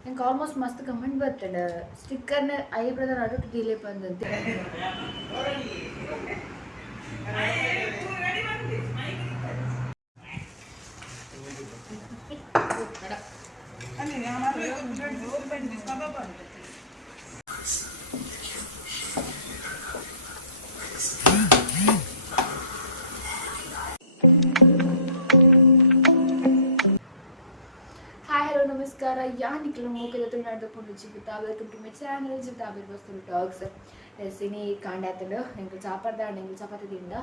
ನಂಗೆ ಆಲ್ಮೋಸ್ಟ್ ಮಸ್ತ್ ಕಮೆಂಟ್ ಬರ್ತದೆ ಸ್ಟಿಕ್ಕರ್ನ ಐಬ್ರದ ನಡು ಡಿಲೇ ಬಂದಂತೆ ನಮಸ್ಕಾರ ಯಾನಿಕ್ಲ ಮೂಕದ ನಡ್ಕೊಂಡು ಜಿಗುತ್ತಾ ವೆಲ್ಕಮ್ ಟು ಮೈ ಚಾನಲ್ ಜಿತಾಬಿರ್ ಬಸ್ತುಲ್ ಟಾಕ್ಸ್ ಸಿನಿ ಕಾಂಡಾತಂಡು ಎಂಕ್ ಚಾಪರ್ದ ಎಂಕ್ ಚಪಾತಿದಿಂದ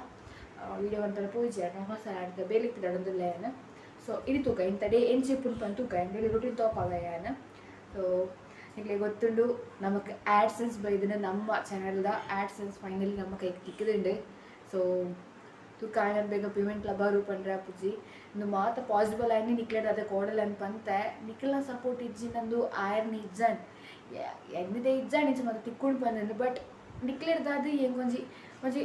ವಿಡಿಯೋ ಒಂಥರ ಪೂಜೆ ಹೊಸ ಆಡ್ದ ಬೇಲಿಕ್ತಿದ ಅಡಂದುಲ್ಲೇನ ಸೊ ಇದು ತೂಕ ಇಂತಡೆ ಏನು ಚಿಪ್ಪುನ್ ಪನ್ ತೂಕ ಎಂಬಲ್ಲಿ ರುಟೀನ್ ತೋಪಾಗಯ್ಯಾನ ಸೊ ನಿಮಗೆ ಗೊತ್ತುಂಡು ನಮಗೆ ಆ್ಯಡ್ಸೆನ್ಸ್ ಬೈದಿನ ನಮ್ಮ ಚಾನಲ್ದ ಆ್ಯಡ್ಸೆನ್ಸ್ ಫೈನಲಿ ನಮ್ಮ ಕೈಗೆ ತಿಕ್ಕದುಂಡು ಸೊ तू काय ಬೇಗ ಪೇಮೆಂಟ್ಲ ಬರು ಪಂಡ್ರೆ ಅಪ್ಪುಜಿ ಇಂದು ಮಾತ ಪಾಸಿಬಲ್ ಆಯ್ನಿ ನಿಕ್ಲೆಡ್ ಅದೇ ಕೋಡಲ್ ಅಂತ ಪಂತೆ ನಿಖಲ್ನ ಸಪೋರ್ಟ್ ಇಜ್ಜಿ ನಂದು ಆಯರ್ನಿ ಇಜ್ಜನ್ ಎನ್ನಿದೆ ಇಜ್ಜಾನ್ ಇಜ್ಜ ಮತ್ತೆ ತಿಕ್ಕೊಂಡು ಬಂದು ಬಟ್ ನಿಕ್ಲೆಡ್ದಾದು ಹೆಂಗೆ ಒಂಜಿ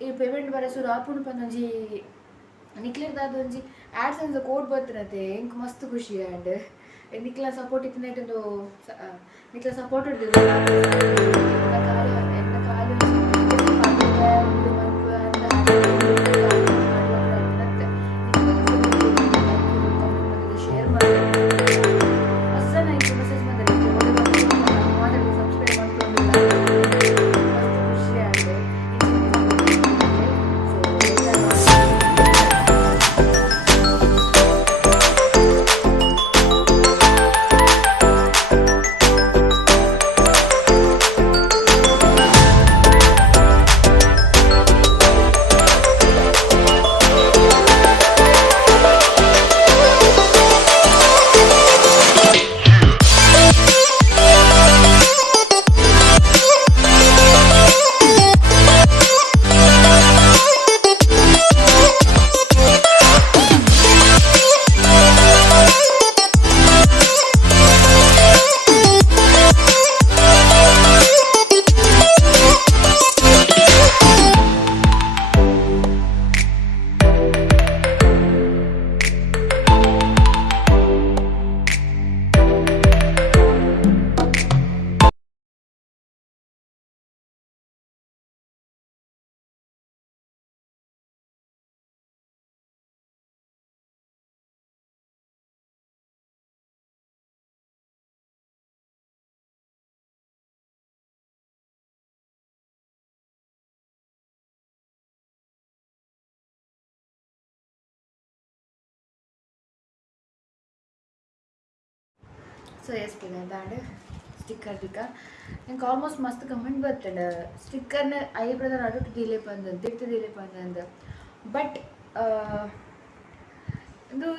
ಈ ಪೇಮೆಂಟ್ ಬರಸು ರಾಪುಂಡು ಪಂದು ಒಂಜಿ ನಿಕ್ಲೆಡ್ದಾದು ಒಂಜಿ ಆ್ಯಡ್ಸೆನ್ಸ್ ಕೋಡ್ ಬರ್ತಿರತ್ತೆ ಹೆಂಗೆ ಮಸ್ತ್ ಖುಷಿ ಆ್ಯಂಡ್ ನಿಕ್ಲ ಸಪೋರ್ಟ್ ಇತ್ತಿನೈಟೊಂದು ನಿಕ್ಲ ಸಪೋರ್ಟ್ ಹಿಡಿದಿದ್ದು ಸೊ ಎಸ್ ದಾಂಡ್ ಸ್ಟಿಕ್ಕರ್ ನಂಗೆ ಆಲ್ಮೋಸ್ಟ್ ಮಸ್ತ್ ಕಮೆಂಟ್ ಬರ್ತದೆ ಸ್ಟಿಕ್ಕರ್ನ ಐಬ್ರದ ನಡು ಡಿಲೇ ಬಂದು ತಿರ್ತು ಡಿಲೇ ಬಂದು ಬಟ್ ಇದು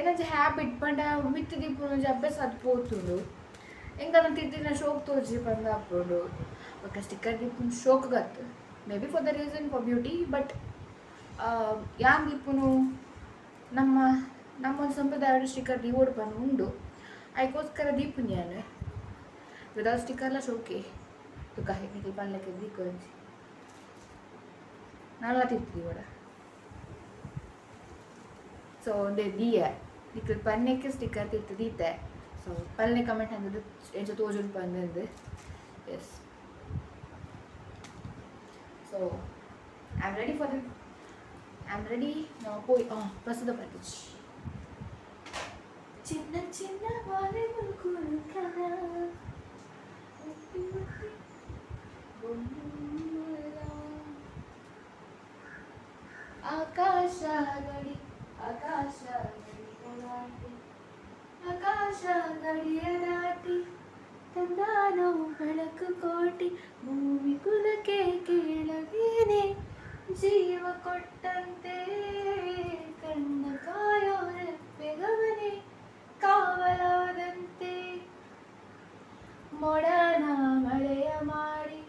ಏನಂಚೆ ಹ್ಯಾಬಿಟ್ ಪಂಡ ಮಿತ್ತು ದೀಪು ಒಂಜಿ ಅಭ್ಯಾಸ ಅದು ಪೋತುಂಡು ಹೆಂಗೆ ನಾನು ತಿರ್ತಿನ ಶೋಕ್ ತೋರಿಸಿ ಬಂದು ಹಾಕೊಂಡು ಬಟ್ ಸ್ಟಿಕ್ಕರ್ ದೀಪು ಶೋಕ್ ಗತ್ತು may be for the reason for beauty but ಯಾಂಗ್ ದೀಪುನು ನಮ್ಮ ಒಂದು ಸಂಪ್ರದಾಯದ ಸ್ಟಿಕ್ಕರ್ ಡಿವೋಡ್ ಬಂದು ಉಂಡು ಅದಕ್ಕೋಸ್ಕರ ದೀಪು ನಾನು ವಿದೌಟ್ ಸ್ಟಿಕ್ಕರ್ಲ ಶೋಕೆ ತುಕ ನಿಖಿಲ್ ಪನ್ಲಕ್ಕೆ ದೀಕು ಅಂಚಿ ನಾಳೆ ತಿರ್ತೀವಿ ಕೂಡ ಸೊ ಒಂದೇ ದೀಯ ನಿಖಿಲ್ ಪನ್ನಕ್ಕೆ ಸ್ಟಿಕ್ಕರ್ ತಿರ್ತು ದೀತೆ ಸೊ ಪಲ್ಲೆ ಕಮೆಂಟ್ ಅಂದದ್ದು ಎಂಚ ತೋಜುಂಡು ಪಂದು yes so I am ready for I am ready ನಾವು ಪೋಯ್ ಪ್ರಸ್ತುತ ಪಟ್ಟಿಜ್ చిన్న చిన్న వాలెములు కదా ఆకాశ గడి ఆకాశ గడియ దాటి ತಂದಾನೋ ಬೆಳಕು ಕೋಟಿ ಭೂಮಿ ಕುಲಕ್ಕೆ ಕೇಳದೇನೆ ಜೀವ ಕೊಟ್ಟಂತೆ ಕಣ್ಣ ಕಾಯೋ ರೆಪ್ಪೆಗವನೆ ಕಾವಲಾದಂತೆ ಮೊಡನ ಮಳೆಯ ಮಾಡಿ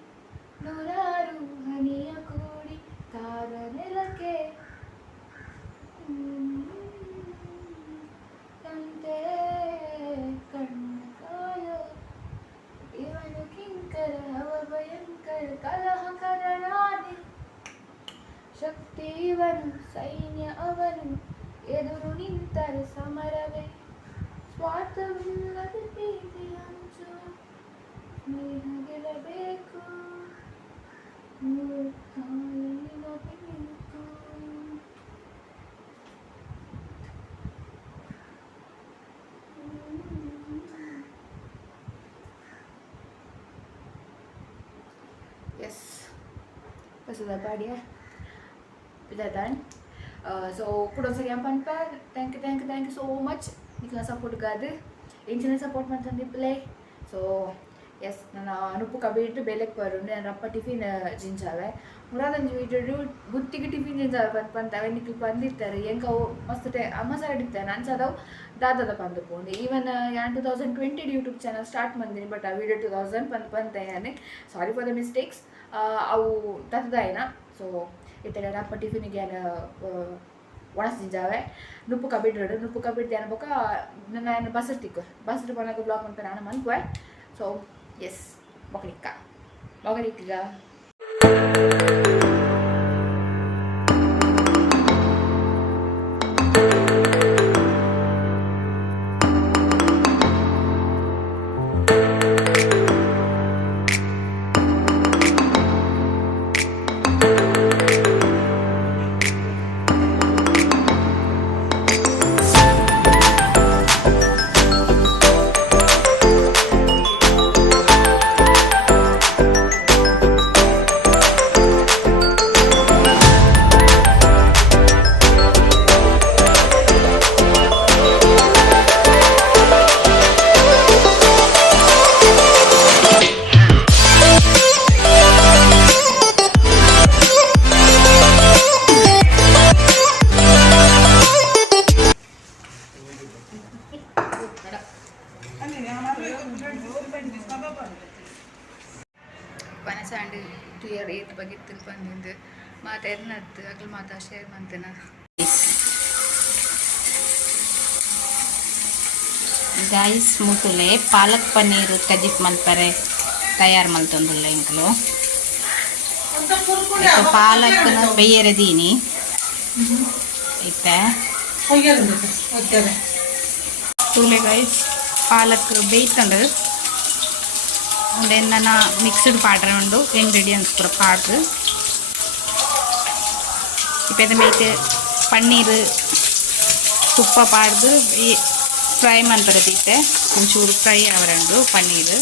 ನೂರಾರು ಹನಿಯ ಕೂಡಿ ತಾರ ನೆಲಕ್ಕೆ ತಂತೆ ಕಣ್ಣ ಕಾಯ ಇವನು ಕಿಂಕರ ಅವ ಭಯಂಕರ ಕಲಹಕರನಾದಿ ಶಕ್ತಿ ಇವನು ಸೈನ್ಯ ಅವನು ಎದುರು ನಿಂತರೆ ಸಮರವೇ ಸ್ವಾರ್ಥ ಅರ್ಥವಿಲ್ಲದ ಪ್ರೀತಿ ಅಂಚು ನೀನಗಿರಬೇಕು Yes, sudah apa dia? Sudah done. So, kurang sekian panpar. Thank you so much. Nikla support gadu. Inchina support mantandi play. So, yes, nana anupu kabir tu belek paru. Nana rappa tiffin jinjave. Murada video gutti tiffin jinjave pantave niklu panditare. Yenka mastute amma side itte. Nan chadav dada da pandu pondi. Even yan 2020 YouTube channel start mandini, but a video 2000 pantayane. Sorry for the mistakes. ಅವು ತತ್ತದಾಯಿನ so ಈ ಥರ ರಪ್ಪ ಟಿಫಿನಿಗೆ ಒಣಸಿಂಜಾವೆ ನುಪ್ಪು ಕಬಿಡ್ರಡು ನುಪ್ಪು ಕಬಿಡ್ದೆ ಅನ್ಬೇಕ ನಾನು ಬಸರ್ತಿಕ್ಕು ಬಸರು ಬಂದಾಗ blog ಅಂತ ನಾನು ಮನ್ಕುವೆ ಸೊ ಎಸ್ ಮೊಗನಿಕ್ಕ ಪನಸಾಂಡ್ 2 ಇಯರ್ 8 ಬಗ್ಗೆ ತಿಳ್ಕೊಂಡಿದ್ದು ಮಾತು ಎನ್ನದ್ದು ಅಗ್ಲು ಮಾತಾ ಶೇರ್ ಮಾಡ್ತೇನೆ ಗೈಸ್ ಮುತುಲೆ ಪಾಲಕ್ ಪನ್ನೀರ್ ಕಜಿಪ್ ಮಲ್ಪರೆ ತಯಾರು ಮಲ್ತೊಂದುಲ್ಲ ಇಂಕಲು ಪಾಲಕ್ನ ಬೇಯರೆ ದೀನಿ ಇತ್ತೆ ತೂಲೆ ಗೈಸ್ ಪಾಲಕ್ ಬೇಯ್ತಂಡು ಉಂಡೆನ್ ನನ್ನ ಮಿಕ್ಸ್ಡ್ ಪಾಡ್ರೆ ಉಂಡು ಇಂಗ್ರೀಡಿಯೆಂಟ್ಸ್ ಪೂರ ಪಾಡ್ದು ಇಪ್ಪದ ಮೇಯ್ತು ಪನ್ನೀರ್ ತುಪ್ಪ ಪಾಡ್ದು ಫ್ರೈ ಮಲ್ಪರದಿತ್ತೆ ಒಂಚೂರು ಫ್ರೈ ಅವರಂಡು ಪನ್ನೀರ್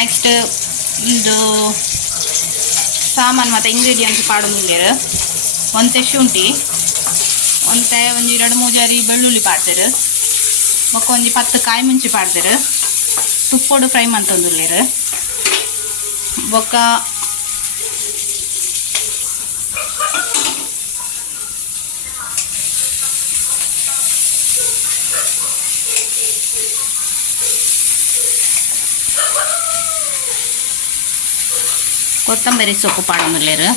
ನೆಕ್ಸ್ಟ್ ಇದು ಸಾಮಾನು ಮತ್ತು ಇಂಗ್ರೀಡಿಯೆಂಟ್ಸ್ ಪಾಡೋದಿಲ್ಲೇರು ಒಂತೆ ಶುಂಠಿ ಒಂತೆ ಒಂದು 2-3 ಜಾರಿ ಬೆಳ್ಳುಳ್ಳಿ ಪಾಡ್ತಾರೆ ಬೊಕ್ಕ ಒಂಜಿ 10 ಕಾಯಿ ಮುಂಚಿ ಪಾಡ್ತಾರೆ ತುಪ್ಪೋಡು ಫ್ರೈ ಮಂತೊಂದುಲ್ಲೇರು ಬೊಕ್ಕ ಕೊತ್ತಂಬರಿ ಸೊಪ್ಪು ಪಾಡೊಂದುಲ್ಲೇರು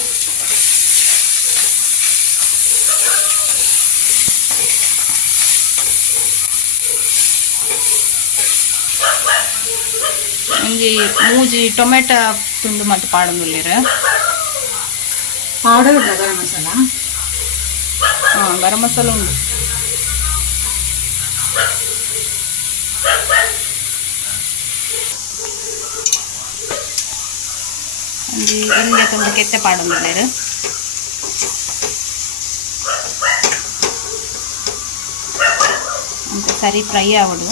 ಒಂಜಿ 3 ಟೊಮೆಟೊ ತುಂಡು ಮತ್ತು ಪಾಡೊಂದುಲ್ಲೇರು ಪೌಡರ್ ಗರಂ ಮಸಾಲ ಗರಂ ಮಸಾಲ ಉಂಡು ಒಂಜಿ ಎಣ್ಣೆ ತುಂಬ ಕೆತ್ತೆ ಪಾಡೊಂದುಲ್ಲೇರು ಅಂತ ಸರಿ ಫ್ರೈ ಆವಡು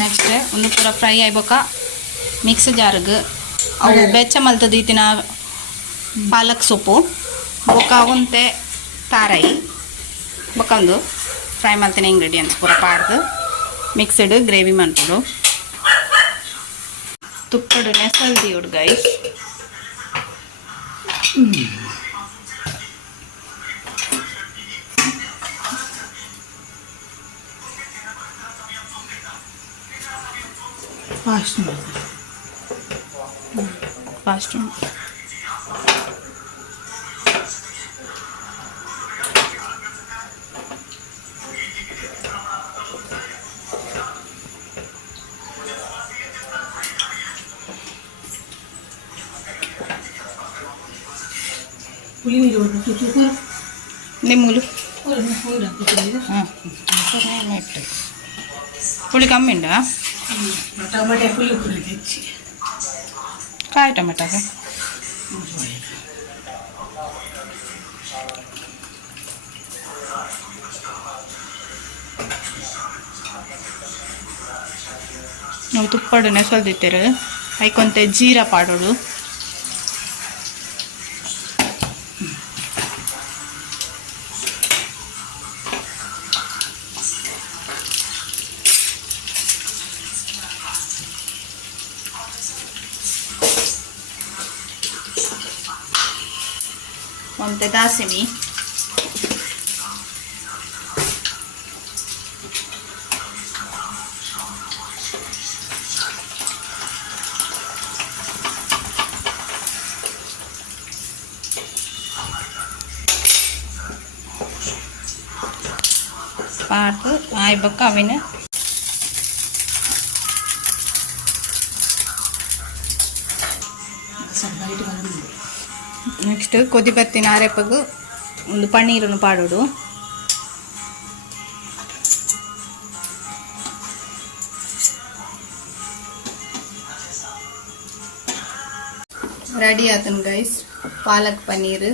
ನೆಕ್ಸ್ಟ್ ಒಂದು ಪೂರ ಫ್ರೈ ಆಯ್ಬೇಕ ಮಿಕ್ಸ್ ಜಾರ್ಗೆ ಅವು ಬೆಚ್ಚ ಮಲ್ತದ ಈತಿನ ಪಾಲಕ್ ಸೊಪ್ಪು ಬೊಕ್ಕ ಒಂತೆ ತಾರಾಯಿ ಬೊಕ್ಕ ಒಂದು ಫ್ರೈ ಮಲ್ತಿನ ಇಂಗ್ರೀಡಿಯೆಂಟ್ಸ್ ಪೂರ ಪಾಡ್ದು ಮಿಕ್ಸ್ಡ್ ಗ್ರೇವಿ ಮಾಡ್ಕೊಡು ತುಪ್ಪಡು ನೆಸಲ್ದಿ ಉಡು ಗೈಸ್ ಫಾಸ್ಟ್ ಪುಳಿ ನೀರು ಹೊಡೆದು ನಿಮ್ಮೂಲು ಹಾಂ ಇಟ್ಟು ಪುಳಿ ಕಮ್ಮಿ ಉಂಟಾ ಟೊಮೆಟೊ ಪುಳಿ ಪುಳಿ ಹೆಚ್ಚಿ ಕಾಯಿ ಟೊಮೆಟೊಗೆ ನಾವು ತುಪ್ಪಡು ನೆಸಲ್ದಿತ್ತೇರು ಐಕೊಂತೆ ಜೀರಾ ಪಾಡೋಡು ಒಂತೆ ದಾಸಿಮಿ ಪಾಟು ಆಯ್ಬಕ್ಕ ಅವಿನ ನೆಕ್ಸ್ಟ್ ಕೊದಿ ಬತ್ತಿನ ಆರೆಪ್ಪಗು ಒಂದು ಪನ್ನೀರನ್ನು ಪಾಡೋಡು ರೆಡಿ ಆತನ್ ಗೈಸ್ ಪಾಲಕ್ ಪನ್ನೀರ್